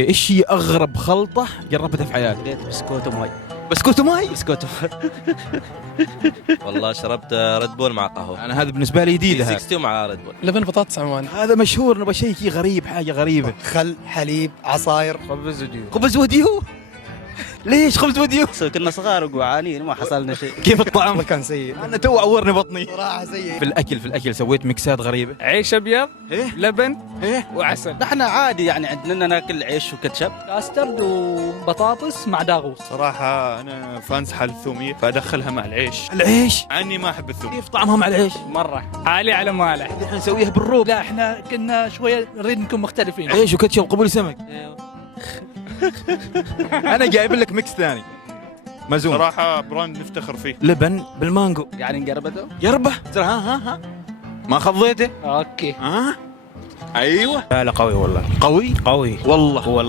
ايش هي اغرب خلطة جربتها في حياتك؟ لقيت بسكوت وماي. بسكوت وماي؟ بسكوت والله شربت ريد بول مع قهوه. انا هذا بالنسبة لي جديدة. 60 مع ريد بول. لبن بطاطس عمان. هذا مشهور، نبغى شيء كذا غريب، حاجة غريبة. خل، حليب، عصاير. خبز وديو. خبز وديو؟ ليش خبز وديو؟ كنا صغار وجوعانين ما حصلنا شيء. كيف الطعم؟ والله كان سيء انا تو عورني بطني. صراحة سيء. في الاكل سويت ميكسات غريبة. عيش ابيض، ايه لبن ايه وعسل. نحن عادي يعني عندنا ناكل عيش وكاتشب. كاسترد وبطاطس مع داغوس. صراحة أنا فانس حال الثومية فأدخلها مع العيش، العيش عني ما أحب الثوم. كيف طعمها مع العيش؟ مرة عالي على مالح. احنا نسويها بالروب. لا احنا كنا شوية نريد نكون مختلفين. عيش وكاتشب وقبول سمك. انا جايب لك ميكس ثاني مزوم. صراحة براند نفتخر فيه. لبن بالمانجو. يعني نقربته. يربح ترى. ها ما خضيته. اوكي. ها ايوه. لا قوي والله. قوي قوي والله. والله.